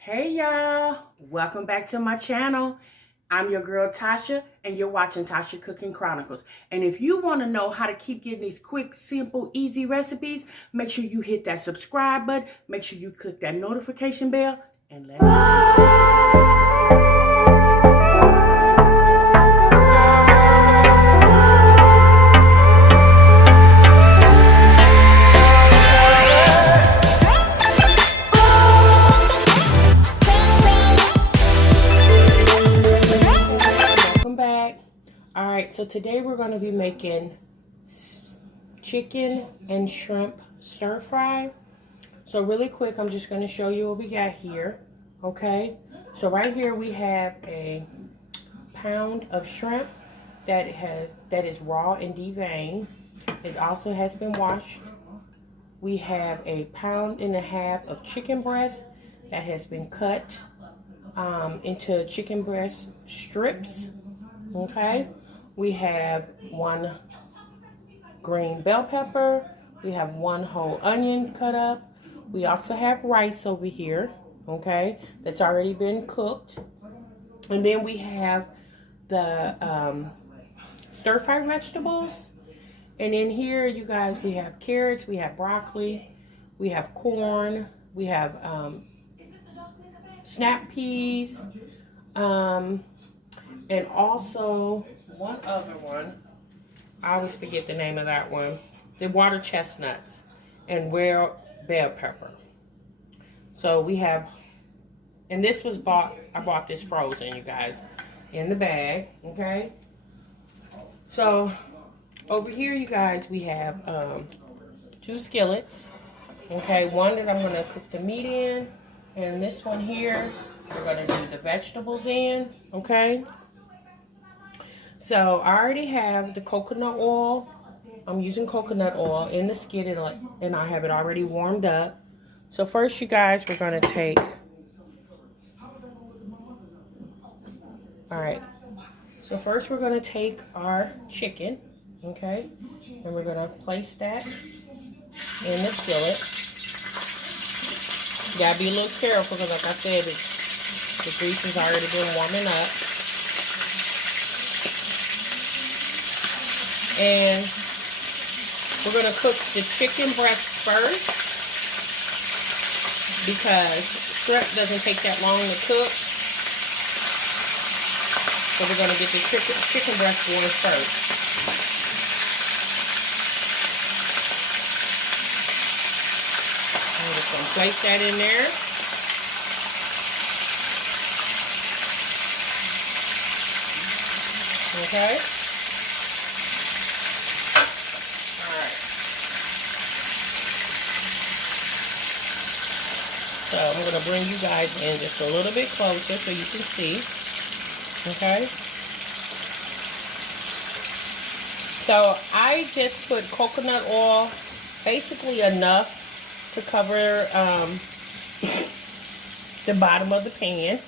Hey y'all, welcome back to my channel. I'm your girl Tasha and you're watching Tasha Cooking Chronicles. And if you want to know how to keep getting these quick, simple, easy recipes, make sure you hit that subscribe button, make sure you click that notification bell, and let's go. Alright, so today we're going to be making chicken and shrimp stir fry. So really quick, I'm just going to show you what we got here. Okay, so right here we have a pound of shrimp that is raw and deveined. It also has been washed. We have a pound and a half of chicken breast that has been cut into chicken breast strips. Okay, we have 1 green bell pepper. We have 1 whole onion cut up. We also have rice over here, okay, that's already been cooked. And then we have the stir fry vegetables. And in here, you guys, we have carrots, we have broccoli, we have corn, we have snap peas, and also one other one, I always forget the name of that one, the water chestnuts and rare bell pepper. So we have, and this was I bought this frozen, you guys, in the bag, okay? So over here, you guys, we have 2 skillets, okay? One that I'm gonna cook the meat in, and this one here, we're gonna do the vegetables in, okay? So I already have the coconut oil. I'm using coconut oil in the skillet, and I have it already warmed up. So first, you guys, we're going to take, all right. So first we're going to take our chicken, okay? And we're going to place that in the skillet. You gotta be a little careful because, like I said, the grease has already been warming up. And we're going to cook the chicken breast first because shrimp doesn't take that long to cook. So we're going to get the chicken breast going first. I'm just going to place that in there. Okay. So I'm going to bring you guys in just a little bit closer so you can see, okay? So I just put coconut oil, basically enough to cover the bottom of the pan,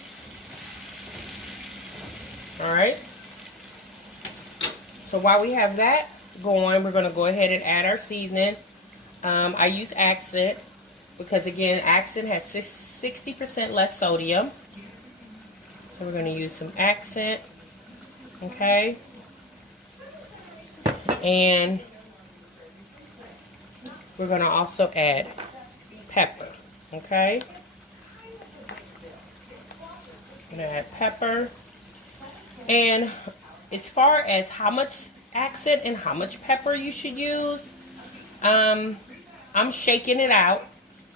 all right? So while we have that going, we're going to go ahead and add our seasoning. I use Accent, because again, Accent has 60% less sodium. So we're going to use some Accent, okay? And we're going to also add pepper, okay? I'm going to add pepper. And as far as how much Accent and how much pepper you should use, I'm shaking it out.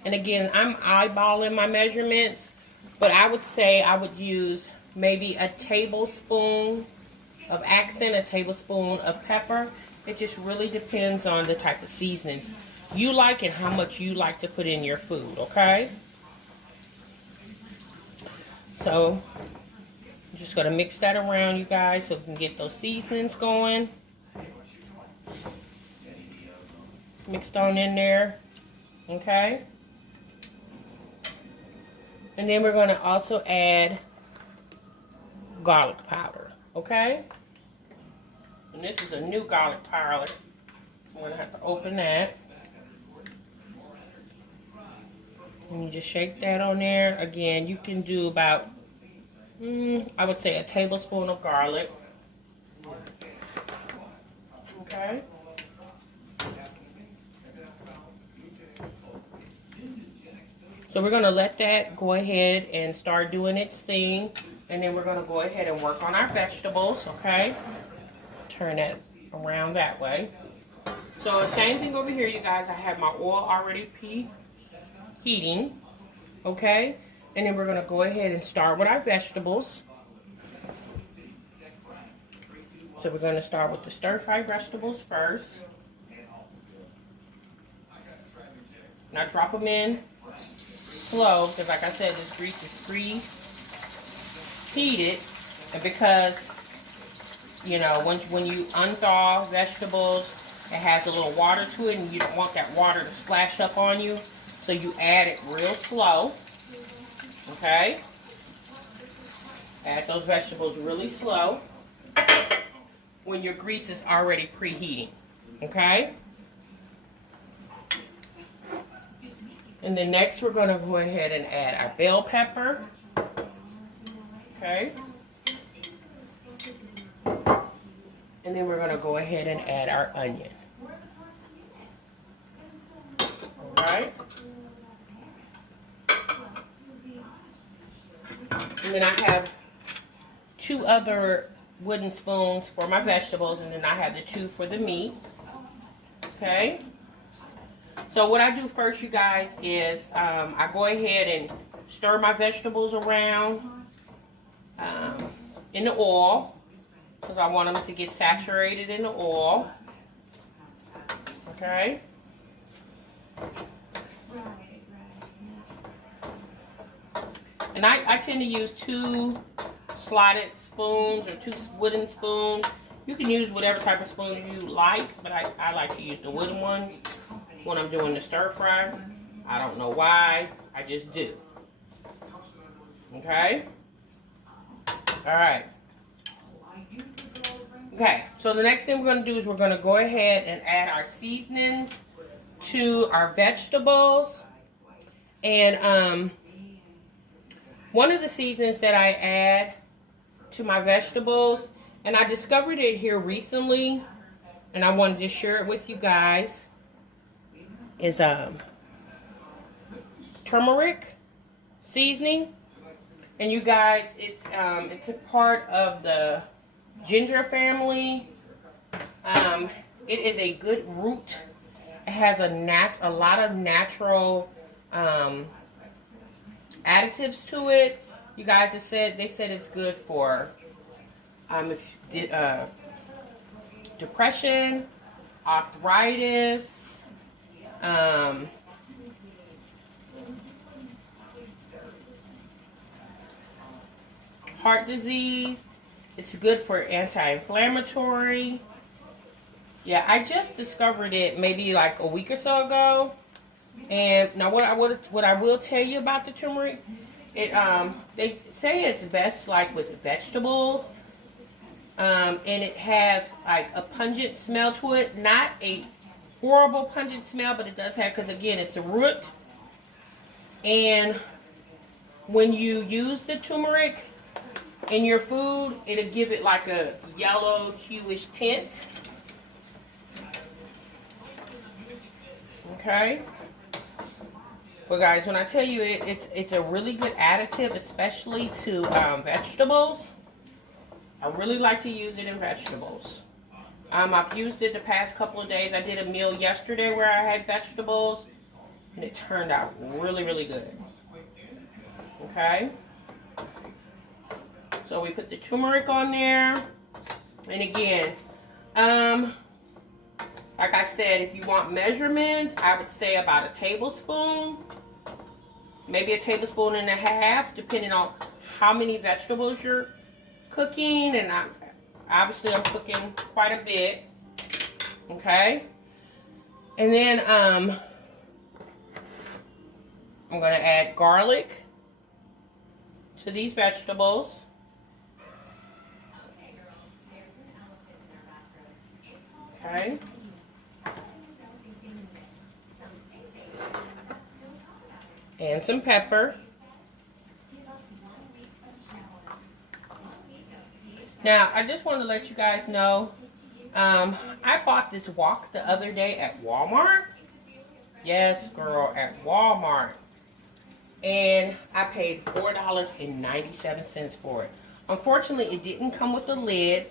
And again, I'm eyeballing my measurements, but I would say I would use maybe a tablespoon of Accent, a tablespoon of pepper. It just really depends on the type of seasonings you like and how much you like to put in your food, okay? So I'm just going to mix that around, you guys, so we can get those seasonings going. Mixed on in there, okay? And then we're going to also add garlic powder, okay? And this is a new garlic powder. I'm going to have to open that. And you just shake that on there. Again, you can do about, I would say, a tablespoon of garlic. Okay. So we're going to let that go ahead and start doing its thing. And then we're going to go ahead and work on our vegetables, okay? Turn that around that way. So same thing over here, you guys. I have my oil already preheating, okay? And then we're going to go ahead and start with our vegetables. So we're going to start with the stir-fry vegetables first. Now drop them in slow, because like I said, this grease is preheated, and because, you know, when you unthaw vegetables, it has a little water to it, and you don't want that water to splash up on you, so you add it real slow. Okay, add those vegetables really slow when your grease is already preheating. Okay. And then next we're going to go ahead and add our bell pepper. Okay. And then we're going to go ahead and add our onion. Alright. And then I have 2 other wooden spoons for my vegetables, and then I have the 2 for the meat. Okay. So what I do first, you guys, is I go ahead and stir my vegetables around in the oil, because I want them to get saturated in the oil. Okay. And I tend to use 2 slotted spoons or 2 wooden spoons. You can use whatever type of spoon you like, but I like to use the wooden ones when I'm doing the stir fry. I don't know why, I just do. Okay? Alright. Okay, so the next thing we're going to do is we're going to go ahead and add our seasonings to our vegetables. And one of the seasonings that I add to my vegetables, and I discovered it here recently, and I wanted to share it with you guys, is turmeric seasoning. And you guys, it's a part of the ginger family. It is a good root. It has a lot of natural additives to it. You guys have said, they said it's good for depression, arthritis, heart disease. It's good for anti-inflammatory. Yeah, I just discovered it maybe like a week or so ago. And now what I will tell you about the turmeric, they say it's best like with vegetables. And it has like a pungent smell to it. Not a horrible pungent smell, but it does have, because again, it's a root. And when you use the turmeric in your food, it'll give it like a yellow hueish tint. Okay. Well, guys, when I tell you it's a really good additive, especially to vegetables. I really like to use it in vegetables. I've used it the past couple of days. I did a meal yesterday where I had vegetables, and it turned out really, really good. Okay. So we put the turmeric on there. And again, like I said, if you want measurements, I would say about a tablespoon. Maybe a tablespoon and a half, depending on how many vegetables you're cooking. And obviously I'm cooking quite a bit. Okay. And then I'm going to add garlic to these vegetables. Okay. and some pepper. Now, I just want to let you guys know, I bought this wok the other day at Walmart. Yes, girl, at Walmart. And I paid $4.97 for it. Unfortunately, it didn't come with a lid.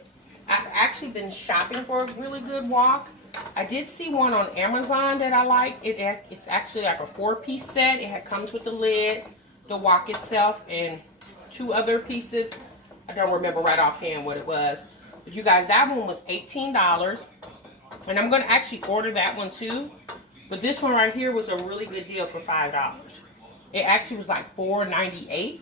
I've actually been shopping for a really good wok. I did see one on Amazon that I like. It's actually like a 4-piece set. It comes with the lid, the wok itself, and 2 other pieces. I don't remember right offhand what it was. But you guys, that one was $18. And I'm going to actually order that one too. But this one right here was a really good deal for $5. It actually was like $4.98.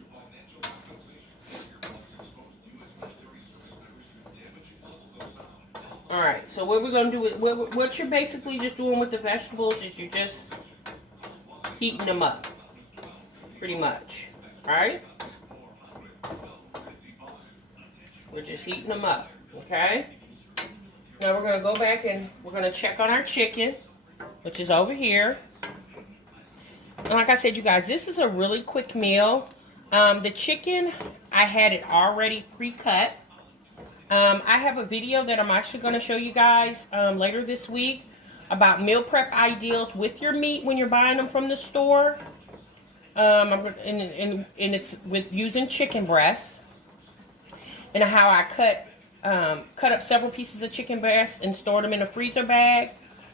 Alright, so what we're going to do is, what you're basically just doing with the vegetables is you're just heating them up. Pretty much. Alright? We're just heating them up. Okay? Now we're going to go back and we're going to check on our chicken, which is over here. And like I said, you guys, this is a really quick meal. The chicken, I had it already pre-cut. I have a video that I'm actually going to show you guys later this week about meal prep ideals with your meat when you're buying them from the store. And it's with using chicken breasts. And how I cut up several pieces of chicken breast and stored them in a freezer bag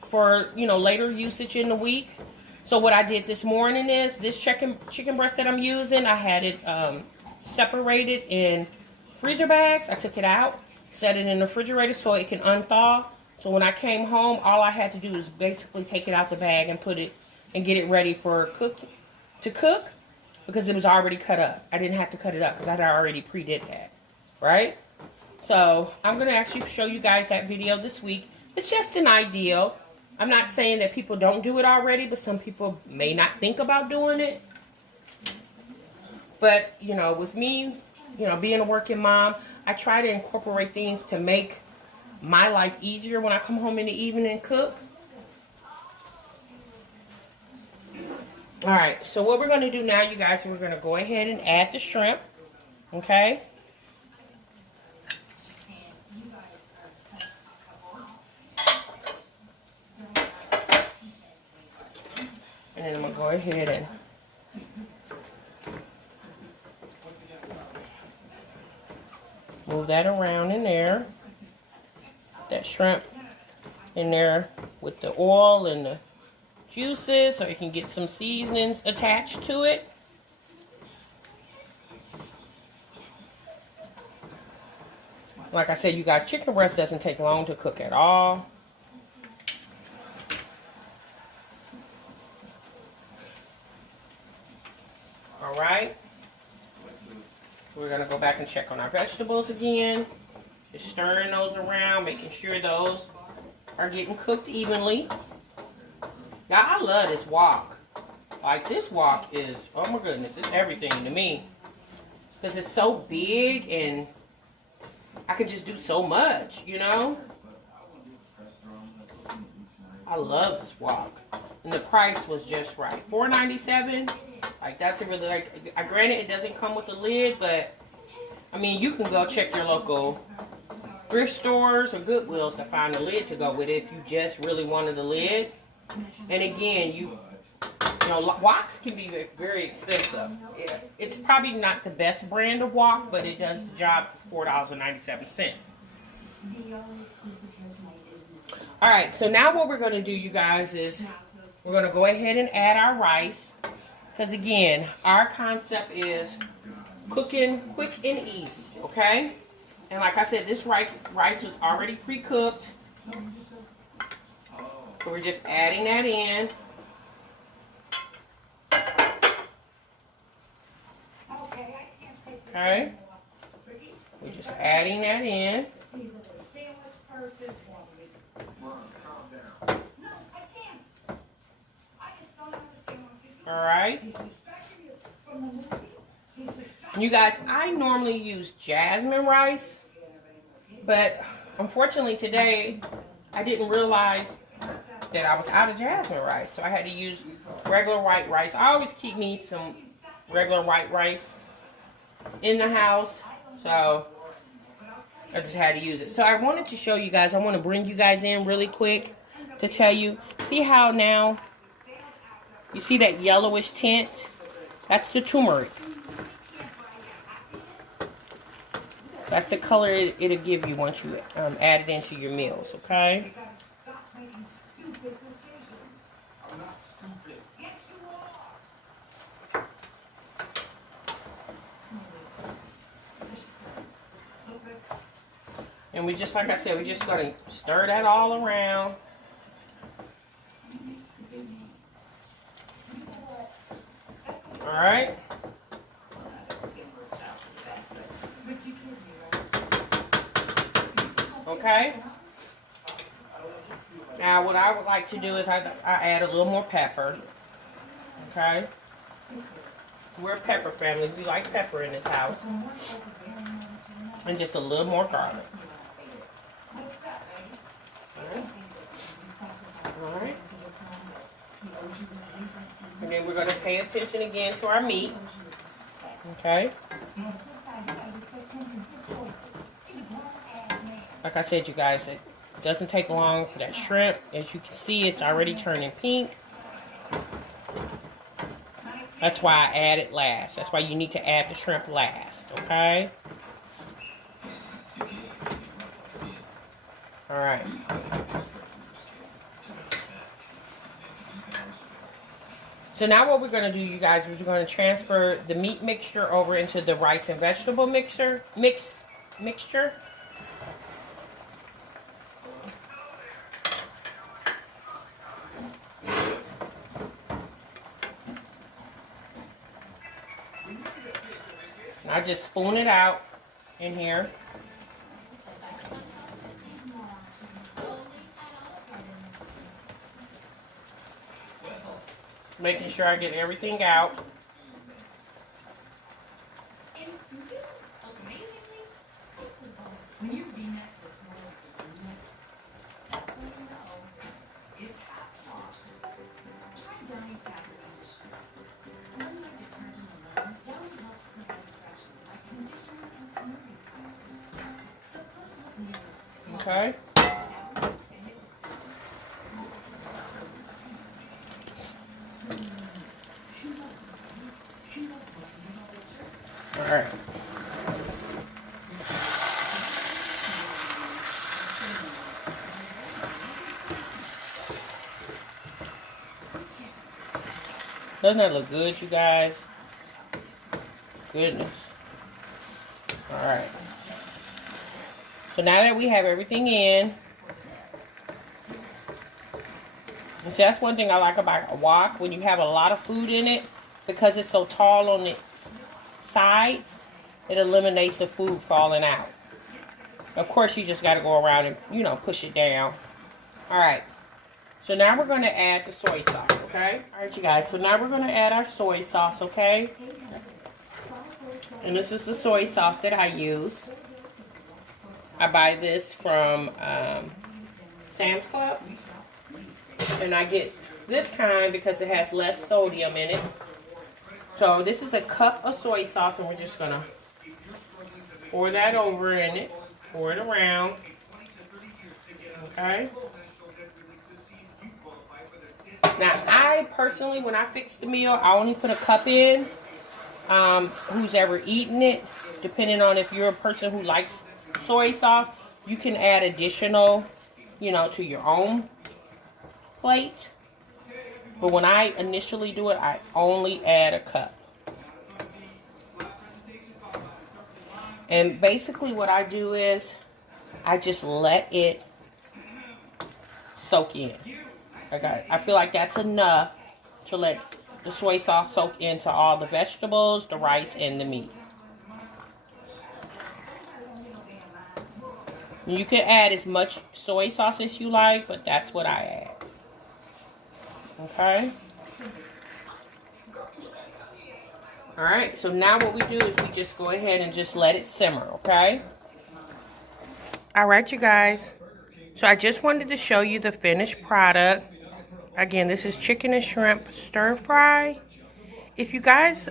for, you know, later usage in the week. So what I did this morning is this chicken breast that I'm using, I had it separated in freezer bags. I took it out, set it in the refrigerator so it can unthaw. So when I came home, all I had to do was basically take it out the bag and put it and get it ready for cook because it was already cut up. I didn't have to cut it up because I had already pre-did that. Right? So I'm going to actually show you guys that video this week. It's just an ideal. I'm not saying that people don't do it already, but some people may not think about doing it. But, you know, with me, you know, being a working mom, I try to incorporate things to make my life easier when I come home in the evening and cook. Alright, so what we're going to do now, you guys, we're going to go ahead and add the shrimp. Okay? And then I'm going to go ahead and move that around in there. That shrimp in there with the oil and the juices so you can get some seasonings attached to it. Like I said, you guys, chicken breast doesn't take long to cook at all. Alright, we're going to go back and check on our vegetables again. Just stirring those around, making sure those are getting cooked evenly. Now, I love this wok. Like, this wok is, oh my goodness, it's everything to me. Because it's so big and I can just do so much, you know? I love this wok. And the price was just right. $4.97. Like, that's a really, like, granted it doesn't come with a lid, but I mean, you can go check your local thrift stores or Goodwills to find a lid to go with it if you just really wanted a lid. And again, you know, woks can be very, very expensive. It's probably not the best brand of wok, but it does the job for $4.97. All right, so now what we're going to do, you guys, is we're going to go ahead and add our rice. Because again, our concept is cooking quick and easy, okay? And like I said, this rice was already pre-cooked. So we're just adding that in. Okay? We're just adding that in. Alright. You guys, I normally use jasmine rice, but unfortunately today I didn't realize that I was out of jasmine rice, so I had to use regular white rice. I always keep me some regular white rice in the house, so I just had to use it. So I wanted to show you guys, I want to bring you guys in really quick to tell you, see how now you see that yellowish tint? That's the turmeric. That's the color it'll give you once you add it into your meals, okay? And we just, like I said, we're just going to stir that all around. All right. Okay. Now, what I would like to do is I add a little more pepper. Okay. We're a pepper family. We like pepper in this house. And just a little more garlic. All right. And then we're going to pay attention again to our meat. Okay. Like I said, you guys, it doesn't take long for that shrimp. As you can see, it's already turning pink. That's why I add it last. That's why you need to add the shrimp last, okay? All right. So now what we're going to do, you guys, is we're going to transfer the meat mixture over into the rice and vegetable mixture. And I just spoon it out in here. Making sure I get everything out. Okay. All right. Doesn't that look good, you guys? Goodness. All right. So now that we have everything in, and see, that's one thing I like about a wok, when you have a lot of food in it, because it's so tall on the sides, it eliminates the food falling out. Of course, you just got to go around and, you know, push it down. All right. So now we're going to add the soy sauce, okay? All right, you guys. So now we're going to add our soy sauce, okay? And this is the soy sauce that I use. I buy this from Sam's Club. And I get this kind because it has less sodium in it. So this is a cup of soy sauce, and we're just going to pour that over in it. Pour it around. Okay? Now, I personally, when I fix the meal, I only put a cup in. Who's ever eaten it, depending on if you're a person who likes soy sauce, you can add additional, you know, to your own plate. But when I initially do it, I only add a cup. And basically what I do is I just let it soak in. I feel like that's enough to let the soy sauce soak into all the vegetables, the rice, and the meat. You can add as much soy sauce as you like, but that's what I add. Okay? Alright, so now what we do is we just go ahead and just let it simmer, okay? Alright, you guys. So I just wanted to show you the finished product. Again, this is chicken and shrimp stir fry. If you guys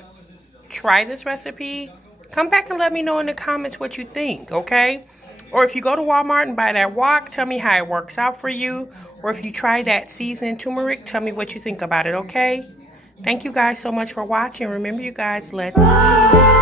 try this recipe, come back and let me know in the comments what you think, okay? Or if you go to Walmart and buy that wok, tell me how it works out for you. Or if you try that seasoned turmeric, tell me what you think about it, okay? Thank you guys so much for watching. Remember, you guys, let's eat.